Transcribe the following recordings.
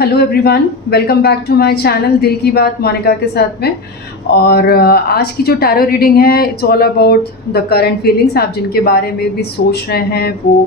Hello everyone, welcome back to my channel Dil ki बात मोनिका के साथ में। और आज की जो टैरो रीडिंग है it's all about the current feelings. आप जिनके बारे में भी सोच रहे हैं वो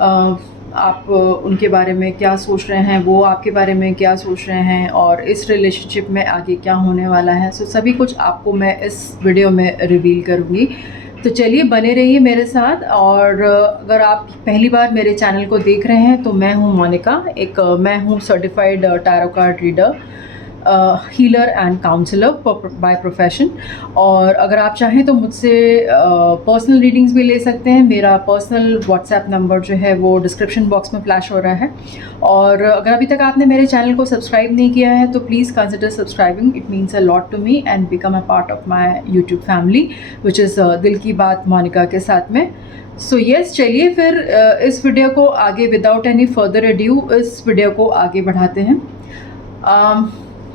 आप उनके बारे में क्या सोच रहे हैं, वो आपके बारे में क्या सोच रहे हैं और इस रिलेशनशिप में आगे क्या होने वाला है। सो सभी कुछ आपको मैं इस वीडियो में रिवील करूँगी। तो चलिए बने रहिए मेरे साथ। और अगर आप पहली बार मेरे चैनल को देख रहे हैं तो मैं हूं मोनिका, मैं हूं certified tarot card reader, healer and counsellor by profession. और अगर आप चाहें तो मुझसे पर्सनल रीडिंग्स भी ले सकते हैं। मेरा पर्सनल व्हाट्सएप नंबर जो है वो डिस्क्रिप्शन बॉक्स में फ्लैश हो रहा है। और अगर अभी तक आपने मेरे चैनल को सब्सक्राइब नहीं किया है तो please consider subscribing, it means a lot to me and become a part of my YouTube family which is Dil ki बात मोनिका के साथ में। सो यस, चलिए फिर इस वीडियो को आगे विदाउट एनी फर्दर एड्यू इस वीडियो को आगे बढ़ाते हैं।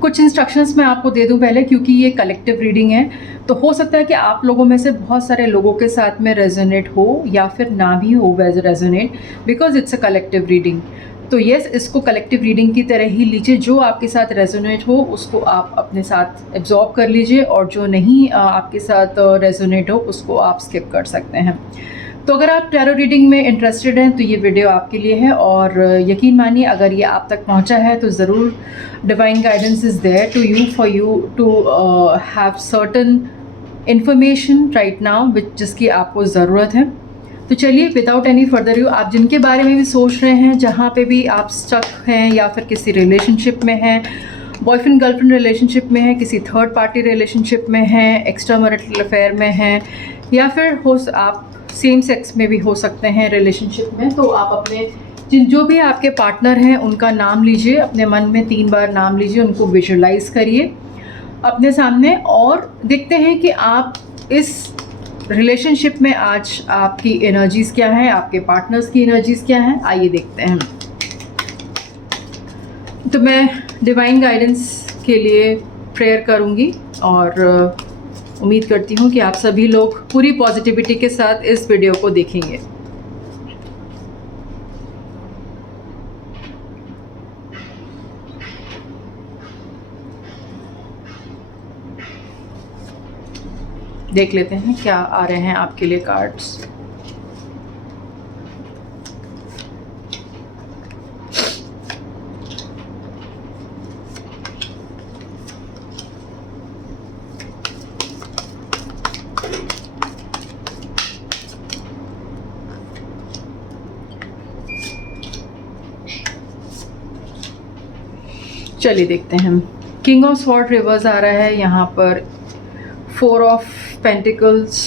कुछ इंस्ट्रक्शंस मैं आपको दे दूं पहले, क्योंकि ये कलेक्टिव रीडिंग है तो हो सकता है कि आप लोगों में से बहुत सारे लोगों के साथ में रेजोनेट हो या फिर ना भी हो resonate, because it's a collective reading. तो यस, इसको कलेक्टिव रीडिंग की तरह ही लीजिए। जो आपके साथ रेजोनेट हो उसको आप अपने साथ एब्जॉर्ब कर लीजिए और जो नहीं आपके साथ रेजोनेट हो उसको आप स्किप कर सकते हैं। तो अगर आप टैरो रीडिंग में इंटरेस्टेड हैं तो ये वीडियो आपके लिए है। और यकीन मानिए अगर ये आप तक पहुंचा है तो ज़रूर divine guidance is there to you for you to have certain information right now जिसकी आपको ज़रूरत है। तो चलिए विदाउट एनी फर्दर यू, आप जिनके बारे में भी सोच रहे हैं, जहाँ पे भी आप स्टक हैं या फिर किसी रिलेशनशिप में हैं, बॉयफ्रेंड गर्लफ्रेंड रिलेशनशिप में है, किसी थर्ड पार्टी रिलेशनशिप में हैं, एक्स्ट्रा मैरिटल अफेयर में हैं, या फिर आप सेम सेक्स में भी हो सकते हैं रिलेशनशिप में, तो आप अपने जो भी आपके पार्टनर हैं उनका नाम लीजिए, अपने मन में 3 बार नाम लीजिए, उनको विजुअलाइज करिए अपने सामने और देखते हैं कि आप इस रिलेशनशिप में आज आपकी एनर्जीज़ क्या हैं, आपके पार्टनर्स की एनर्जीज़ क्या हैं। आइए देखते हैं। तो मैं डिवाइन गाइडेंस के लिए प्रेयर करूंगी और उम्मीद करती हूँ कि आप सभी लोग पूरी पॉजिटिविटी के साथ इस वीडियो को देखेंगे। देख लेते हैं क्या आ रहे हैं आपके लिए कार्ड्स। चलिए देखते हैं। किंग ऑफ स्वॉर्ड रिवर्स आ रहा है यहाँ पर, 4 of pentacles,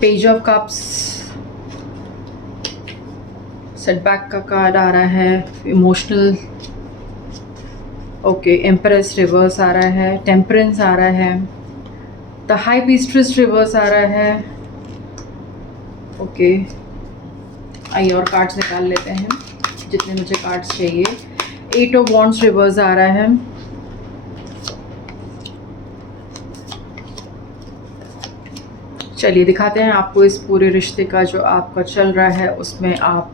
page of cups, setback का कार्ड आ रहा है, इमोशनल, ओके, एम्प्रेस रिवर्स आ रहा है, टेम्परेंस आ रहा है, द हाई प्रीस्ट्रेस रिवर्स आ रहा है। ओके, आइए और कार्ड्स निकाल लेते हैं जितने मुझे कार्ड्स चाहिए। 8 ऑफ वॉन्ड्स रिवर्स आ रहा है, चलिए दिखाते हैं आपको इस पूरे रिश्ते का जो आपका चल रहा है उसमें आप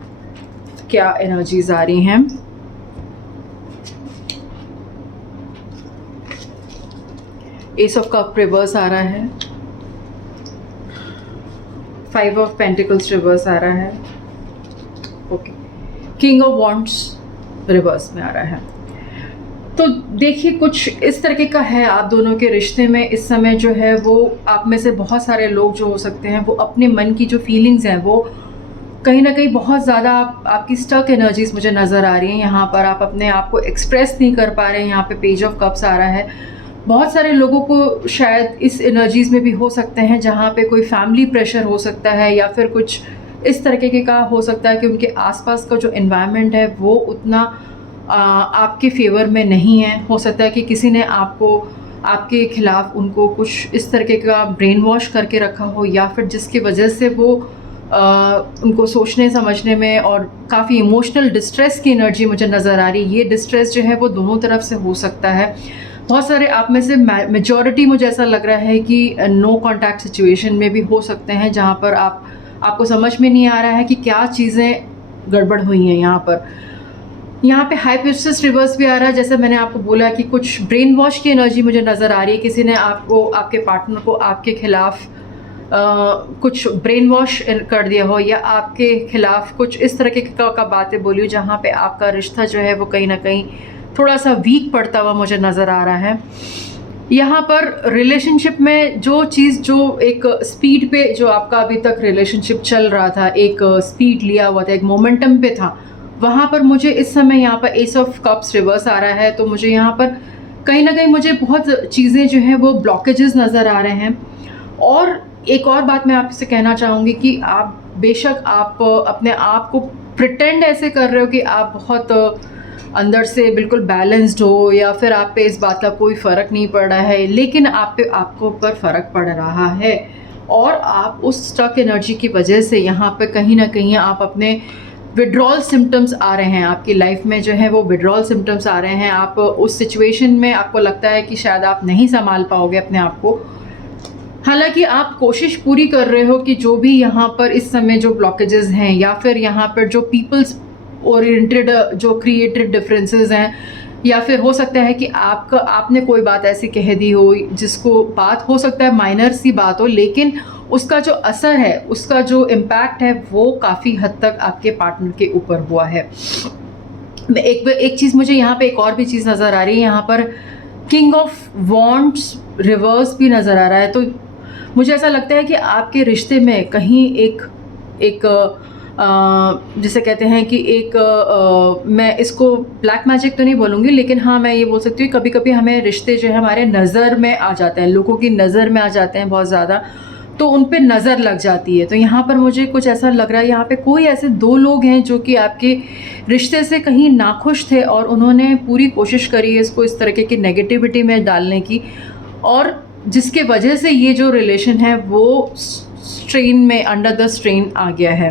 क्या एनर्जीज आ रही हैं। एस ऑफ कप रिवर्स आ रहा है, 5 ऑफ पेंटिकल्स रिवर्स आ रहा है, okay, king of wands reverse में आ रहा है। तो देखिए कुछ इस तरीके का है आप दोनों के रिश्ते में इस समय जो है वो, आप में से बहुत सारे लोग जो हो सकते हैं वो अपने मन की जो फीलिंग्स हैं वो कहीं ना कहीं बहुत ज़्यादा आपकी स्टक एनर्जीज मुझे नज़र आ रही हैं। यहाँ पर आप अपने आप को एक्सप्रेस नहीं कर पा रहे हैं। यहाँ पे पेज ऑफ कप्स आ रहा है। बहुत सारे लोगों को शायद इस एनर्जीज में भी हो सकते हैं जहाँ पे कोई फैमिली प्रेशर हो सकता है या फिर कुछ इस तरीके का हो सकता है कि उनके आसपास का जो एनवायरनमेंट है वो उतना आपके फेवर में नहीं है। हो सकता है कि किसी ने आपके खिलाफ उनको कुछ इस तरीके का ब्रेन वॉश करके रखा हो, या फिर जिसकी वजह से वो उनको सोचने समझने में और काफ़ी इमोशनल डिस्ट्रेस की एनर्जी मुझे नज़र आ रही है। ये डिस्ट्रेस जो है वो दोनों तरफ से हो सकता है। बहुत सारे आप में से मेजॉरिटी मुझे ऐसा लग रहा है कि नो कॉन्टैक्ट सिचुएशन में भी हो सकते हैं, जहाँ पर आपको समझ में नहीं आ रहा है कि क्या चीज़ें गड़बड़ हुई हैं यहाँ पर। यहाँ पे हाई पिस्टस रिवर्स भी आ रहा है। जैसे मैंने आपको बोला कि कुछ ब्रेन वॉश की एनर्जी मुझे नज़र आ रही है। किसी ने आपको, आपके पार्टनर को आपके खिलाफ कुछ ब्रेन वॉश कर दिया हो, या आपके खिलाफ कुछ इस तरह का बातें बोली हो जहाँ पे आपका रिश्ता जो है वो कहीं ना कहीं थोड़ा सा वीक पड़ता हुआ मुझे नज़र आ रहा है। यहाँ पर रिलेशनशिप में जो चीज़, जो एक स्पीड पे जो आपका अभी तक रिलेशनशिप चल रहा था, एक स्पीड लिया हुआ था, एक मोमेंटम पे था, वहाँ पर मुझे इस समय यहाँ पर एस ऑफ कप्स रिवर्स आ रहा है। तो मुझे यहाँ पर कहीं ना कहीं मुझे बहुत चीज़ें जो हैं वो ब्लॉकेजेस नज़र आ रहे हैं। और एक और बात मैं आपसे कहना चाहूँगी कि आप बेशक आप अपने आप को प्रिटेंड ऐसे कर रहे हो कि आप बहुत अंदर से बिल्कुल बैलेंस्ड हो, या फिर आप पे इस बात का कोई फ़र्क नहीं पड़ रहा है, लेकिन आप पे आपको ऊपर फ़र्क पड़ रहा है। और आप उस स्टक एनर्जी की वजह से यहाँ पे कहीं ना कहीं आप अपने विड्रॉल सिम्टम्स आ रहे हैं, आपकी लाइफ में जो है वो विड्रॉल सिम्टम्स आ रहे हैं। आप उस सिचुएशन में आपको लगता है कि शायद आप नहीं संभाल पाओगे अपने आप को। हालांकि आप कोशिश पूरी कर रहे हो कि जो भी यहाँ पर इस समय जो ब्लॉकेजेस हैं, या फिर यहाँ पर जो पीपल्स ओरिएंटेड जो क्रिएटेड डिफरेंसेस हैं, या फिर हो सकता है कि आपने कोई बात ऐसी कह दी हो जिसको बात हो सकता है माइनर सी बात हो, लेकिन उसका जो असर है, उसका जो इम्पैक्ट है वो काफ़ी हद तक आपके पार्टनर के ऊपर हुआ है। एक चीज़ मुझे यहाँ पे एक और भी चीज़ नज़र आ रही है। यहाँ पर किंग ऑफ वॉन्ड्स रिवर्स भी नज़र आ रहा है। तो मुझे ऐसा लगता है कि आपके रिश्ते में कहीं एक जिसे कहते हैं कि मैं इसको ब्लैक मैजिक तो नहीं बोलूँगी, लेकिन हाँ मैं ये बोल सकती हूँ कभी कभी हमें रिश्ते जो है हमारे नज़र में आ जाते हैं, लोगों की नज़र में आ जाते हैं बहुत ज़्यादा, तो उन पे नज़र लग जाती है। तो यहाँ पर मुझे कुछ ऐसा लग रहा है, यहाँ पे कोई ऐसे दो लोग हैं जो कि आपके रिश्ते से कहीं नाखुश थे और उन्होंने पूरी कोशिश करी है इसको इस तरीके की नेगेटिविटी में डालने की, और जिसके वजह से ये जो रिलेशन है वो स्ट्रेन में, अंडर द स्ट्रेन आ गया है।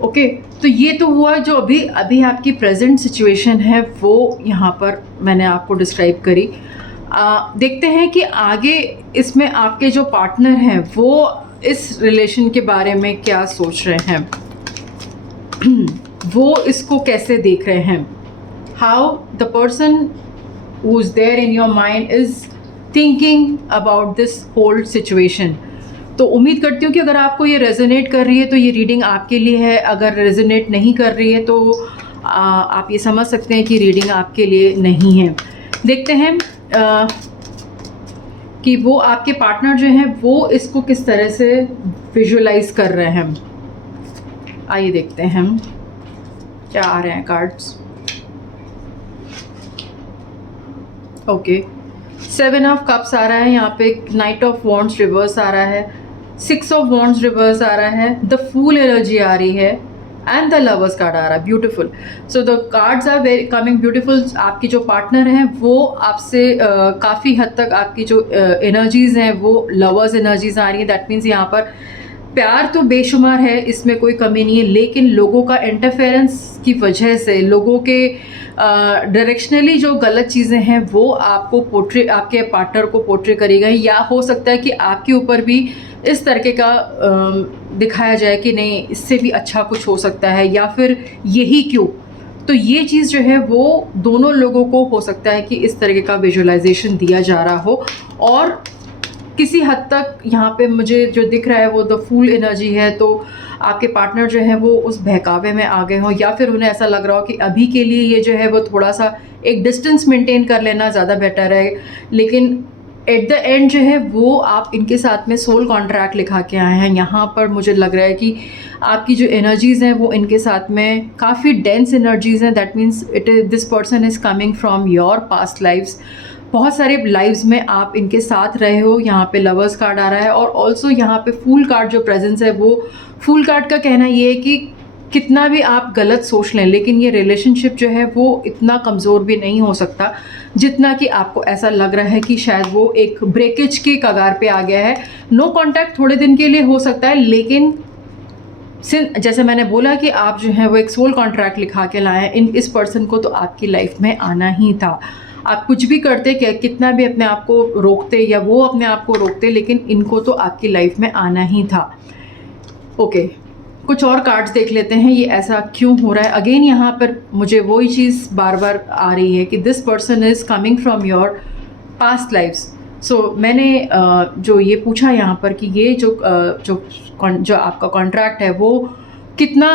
ओके, तो ये तो हुआ जो अभी आपकी प्रेजेंट सिचुएशन है वो यहाँ पर मैंने आपको डिस्क्राइब करी। देखते हैं कि आगे इसमें आपके जो पार्टनर हैं वो इस रिलेशन के बारे में क्या सोच रहे हैं, वो इसको कैसे देख रहे हैं। How the person who is there in your mind is thinking about this whole situation. तो उम्मीद करती हूँ कि अगर आपको ये रेजोनेट कर रही है तो ये रीडिंग आपके लिए है। अगर रेजोनेट नहीं कर रही है तो आप ये समझ सकते हैं कि रीडिंग आपके लिए नहीं है। देखते हैं कि वो आपके पार्टनर जो हैं वो इसको किस तरह से विजुअलाइज कर रहे हैं। आइए देखते हैं क्या आ रहे हैं कार्ड्स। ओके, 7 ऑफ कप्स आ रहा है, यहाँ पे नाइट ऑफ वॉन्ड्स रिवर्स आ रहा है, 6 ऑफ वॉन्ड्स रिवर्स आ रहा है, द फूल एनर्जी आ रही है, एंड द लवर्स कार्ड आ रहा है। Beautiful, so the cards are very coming beautiful. आपकी जो पार्टनर हैं वो आपसे काफ़ी हद तक आपकी जो एनर्जीज़ हैं वो लवर्स एनर्जीज आ रही है। दैट मीन्स यहाँ पर प्यार तो बेशुमार है, इसमें कोई कमी नहीं है, लेकिन लोगों का इंटरफेरेंस की वजह से, लोगों के डायरेक्शनली जो गलत चीज़ें हैं वो आपके पार्टनर को पोर्ट्रे करी गई, या हो सकता है कि आपके ऊपर भी इस तरीके का दिखाया जाए कि नहीं इससे भी अच्छा कुछ हो सकता है, या फिर यही क्यों। तो ये चीज़ जो है वो दोनों लोगों को हो सकता है कि इस तरीके का विजुअलाइजेशन दिया जा रहा हो, और किसी हद तक यहाँ पे मुझे जो दिख रहा है वो द फूल एनर्जी है। तो आपके पार्टनर जो है वो उस बहकावे में आ गए हों, या फिर उन्हें ऐसा लग रहा हो कि अभी के लिए ये जो है वो थोड़ा सा एक डिस्टेंस मेंटेन कर लेना ज़्यादा बेटर है, लेकिन एट द एंड जो है वो आप इनके साथ में सोल कॉन्ट्रैक्ट लिखा के आए हैं। यहाँ पर मुझे लग रहा है कि आपकी जो एनर्जीज़ हैं वो इनके साथ में काफ़ी डेंस एनर्जीज़ हैं। That means this person is coming from your past lifes. बहुत सारे लाइव्स में आप इनके साथ रहे हो। यहाँ पे लवर्स कार्ड आ रहा है, और ऑल्सो यहाँ पे फूल कार्ड जो प्रेजेंस है, वो फूल कार्ड का कहना ये है कि कितना भी आप गलत सोच लें, लेकिन ये रिलेशनशिप जो है वो इतना कमज़ोर भी नहीं हो सकता जितना कि आपको ऐसा लग रहा है कि शायद वो एक ब्रेकेज के कगार पे आ गया है। नो कॉन्टैक्ट थोड़े दिन के लिए हो सकता है, लेकिन जैसे मैंने बोला कि आप जो है वो एक सोल कॉन्ट्रैक्ट लिखा के लाए हैं। इस पर्सन को तो आपकी लाइफ में आना ही था। आप कुछ भी करते, क्या कितना भी अपने आप को रोकते या वो अपने आप को रोकते, लेकिन इनको तो आपकी लाइफ में आना ही था। ओके, कुछ और कार्ड्स देख लेते हैं ये ऐसा क्यों हो रहा है। अगेन यहाँ पर मुझे वही चीज़ बार बार आ रही है कि this person is coming from your past lifes. So मैंने जो ये पूछा यहाँ पर कि ये जो आपका कॉन्ट्रैक्ट है वो कितना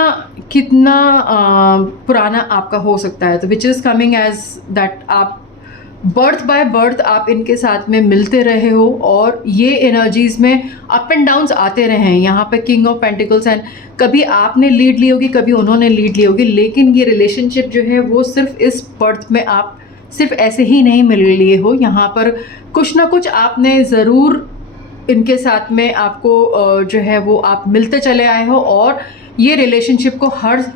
कितना पुराना आपका हो सकता है। तो which is coming as that आप बर्थ बाय बर्थ आप इनके साथ में मिलते रहे हो और ये एनर्जीज़ में अप एंड डाउन्स आते रहे हैं। यहाँ पे किंग ऑफ पेंटिकल्स एंड कभी आपने लीड ली होगी, कभी उन्होंने लीड ली होगी, लेकिन ये रिलेशनशिप जो है वो सिर्फ इस बर्थ में आप सिर्फ ऐसे ही नहीं मिल लिए हो। यहाँ पर कुछ ना कुछ आपने ज़रूर इनके साथ में आपको जो है वो आप मिलते चले आए हो और ये रिलेशनशिप को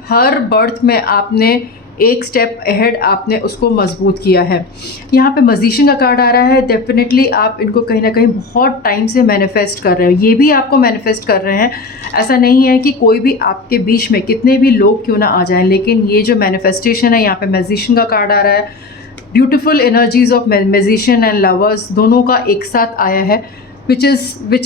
हर बर्थ में आपने एक स्टेप अहेड आपने उसको मजबूत किया है। यहाँ पे मैजिशियन का कार्ड आ रहा है। डेफिनेटली आप इनको कहीं ना कहीं बहुत टाइम से मैनिफेस्ट कर रहे हो, ये भी आपको मैनिफेस्ट कर रहे हैं। ऐसा नहीं है कि कोई भी आपके बीच में कितने भी लोग क्यों ना आ जाएं, लेकिन ये जो मैनिफेस्टेशन है, यहाँ पे मैजिशियन का कार्ड आ रहा है। Beautiful energies of magician and lovers दोनों का एक साथ आया है, विच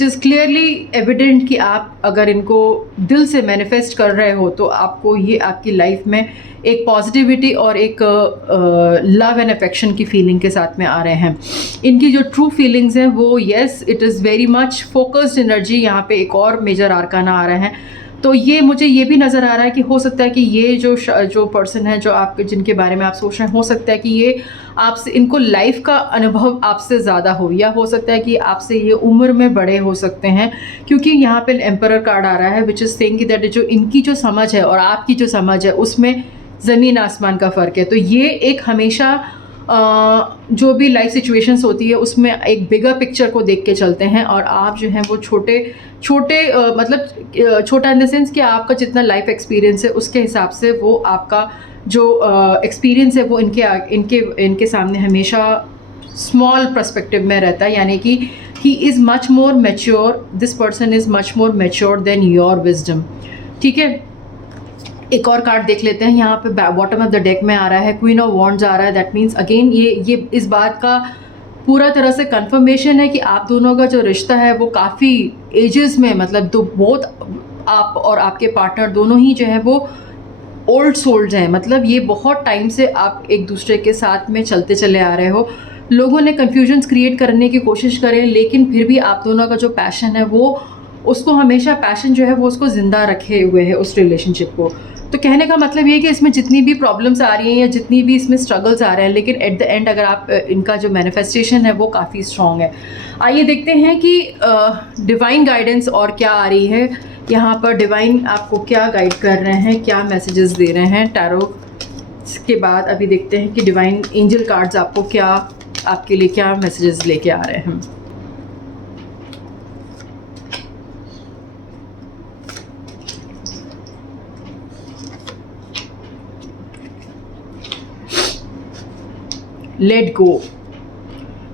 इज़ क्लियरली एविडेंट कि आप अगर इनको दिल से मैनिफेस्ट कर रहे हो तो आपको ये आपकी लाइफ में एक पॉजिटिविटी और एक लव एंड अफेक्शन की फीलिंग के साथ में आ रहे हैं। इनकी जो ट्रू फीलिंग्स हैं वो yes it is very much focused energy. यहाँ पे एक और मेजर आर्काना आ रहे हैं, तो ये मुझे ये भी नज़र आ रहा है कि हो सकता है कि ये जो पर्सन है जो आपके जिनके बारे में आप सोच रहे हैं, हो सकता है कि ये आपसे इनको लाइफ का अनुभव आपसे ज़्यादा हो, या हो सकता है कि आपसे ये उम्र में बड़े हो सकते हैं, क्योंकि यहाँ पे एम्परर कार्ड आ रहा है विच इज़ सेइंग दैट जो इनकी जो समझ है और आपकी जो समझ है उसमें ज़मीन आसमान का फ़र्क है। तो ये एक हमेशा जो भी लाइफ सिचुएशंस होती है उसमें एक बिगर पिक्चर को देख के चलते हैं और आप जो हैं वो छोटे मतलब छोटा इन द सेंस कि आपका जितना लाइफ एक्सपीरियंस है उसके हिसाब से वो आपका जो एक्सपीरियंस है वो इनके सामने हमेशा स्मॉल पर्सपेक्टिव में रहता है। यानी कि he is much more mature, this person is much more mature than your wisdom. ठीक है, एक और कार्ड देख लेते हैं। यहाँ पे बॉटम ऑफ द डेक में आ रहा है क्वीन ऑफ वॉन्ड्स आ रहा है। दैट मीन्स अगेन ये इस बात का पूरा तरह से कंफर्मेशन है कि आप दोनों का जो रिश्ता है वो काफ़ी एजेस में, मतलब तो बहुत आप और आपके पार्टनर दोनों ही जो है वो ओल्ड सोल्ड हैं। मतलब ये बहुत टाइम से आप एक दूसरे के साथ में चलते चले आ रहे हो। लोगों ने कन्फ्यूजन्स क्रिएट करने की कोशिश करें, लेकिन फिर भी आप दोनों का जो पैशन है वो उसको हमेशा पैशन जो है वो उसको ज़िंदा रखे हुए है उस रिलेशनशिप को। तो कहने का मतलब ये है कि इसमें जितनी भी प्रॉब्लम्स आ रही हैं या जितनी भी इसमें स्ट्रगल्स आ रहे हैं, लेकिन एट द एंड अगर आप इनका जो मैनिफेस्टेशन है वो काफ़ी स्ट्रॉन्ग है। आइए देखते हैं कि डिवाइन गाइडेंस और क्या आ रही है। यहाँ पर डिवाइन आपको क्या गाइड कर रहे हैं, क्या मैसेजेस दे रहे हैं टैरो के बाद। अभी देखते हैं कि डिवाइन एंजल कार्ड्स आपको क्या आपके लिए क्या मैसेजेस लेके आ रहे हैं। Let go,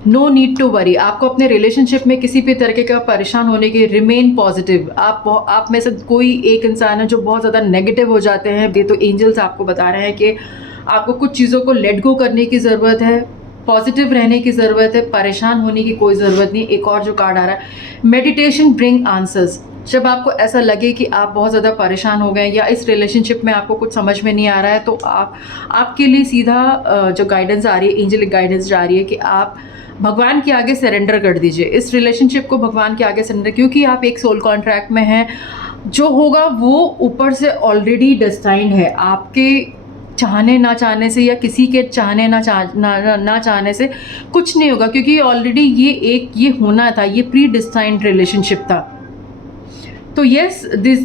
no need to worry. आपको अपने रिलेशनशिप में किसी भी तरीके का परेशान होने की, रिमेन पॉजिटिव। आप में से कोई एक इंसान है जो बहुत ज़्यादा नेगेटिव हो जाते हैं, ये तो एंजल्स आपको बता रहे हैं कि आपको कुछ चीज़ों को लेट गो करने की ज़रूरत है, पॉजिटिव रहने की ज़रूरत है, परेशान होने की कोई ज़रूरत नहीं। एक और जो कार्ड आ रहा है, मेडिटेशन ब्रिंग आंसर्स। जब आपको ऐसा लगे कि आप बहुत ज़्यादा परेशान हो गए या इस रिलेशनशिप में आपको कुछ समझ में नहीं आ रहा है, तो आपके लिए सीधा जो गाइडेंस आ रही है, एंजेलिक गाइडेंस जा रही है कि आप भगवान के आगे सरेंडर कर दीजिए इस रिलेशनशिप को, भगवान के आगे सरेंडर, क्योंकि आप एक सोल कॉन्ट्रैक्ट में हैं। जो होगा वो ऊपर से ऑलरेडी डिस्टाइंड है। आपके चाहने ना चाहने से या किसी के चाहने ना चाहने से कुछ नहीं होगा, क्योंकि ऑलरेडी ये होना था, ये प्री डिस्टाइंड रिलेशनशिप था। तो यस दिस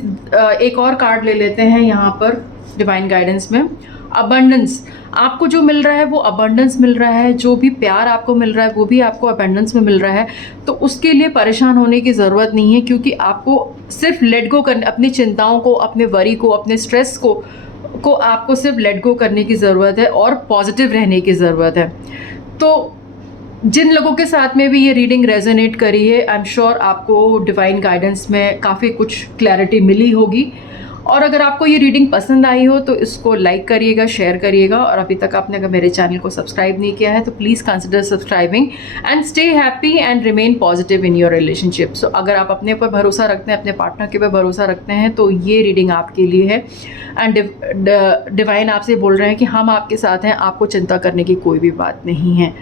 एक और कार्ड ले लेते हैं यहाँ पर डिवाइन गाइडेंस में। अबंडेंस, आपको जो मिल रहा है वो अबंडेंस मिल रहा है, जो भी प्यार आपको मिल रहा है वो भी आपको अबंडेंस में मिल रहा है। तो उसके लिए परेशान होने की ज़रूरत नहीं है, क्योंकि आपको सिर्फ लेट गो करने, अपनी चिंताओं को, अपने वरी को, अपने स्ट्रेस को आपको सिर्फ लेट गो करने की ज़रूरत है और पॉजिटिव रहने की ज़रूरत है। तो जिन लोगों के साथ में भी ये रीडिंग रेजोनेट करी है, आई एम श्योर आपको डिवाइन गाइडेंस में काफ़ी कुछ क्लैरिटी मिली होगी। और अगर आपको ये रीडिंग पसंद आई हो तो इसको लाइक करिएगा, शेयर करिएगा, और अभी तक आपने अगर मेरे चैनल को सब्सक्राइब नहीं किया है तो please consider subscribing and stay happy and remain positive in your relationship. So अगर आप अपने ऊपर भरोसा रखते हैं, अपने पार्टनर के ऊपर भरोसा रखते हैं, तो ये रीडिंग आपके लिए है। एंड डिवाइन आपसे बोल रहे हैं कि हम आपके साथ हैं, आपको चिंता करने की कोई भी बात नहीं है।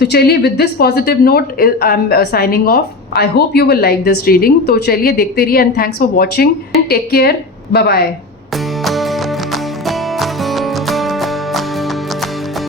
तो चलिए, with this positive note I am signing off. I hope you will like this reading. तो चलिए देखते रहिए, and thanks for watching and take care. Bye bye.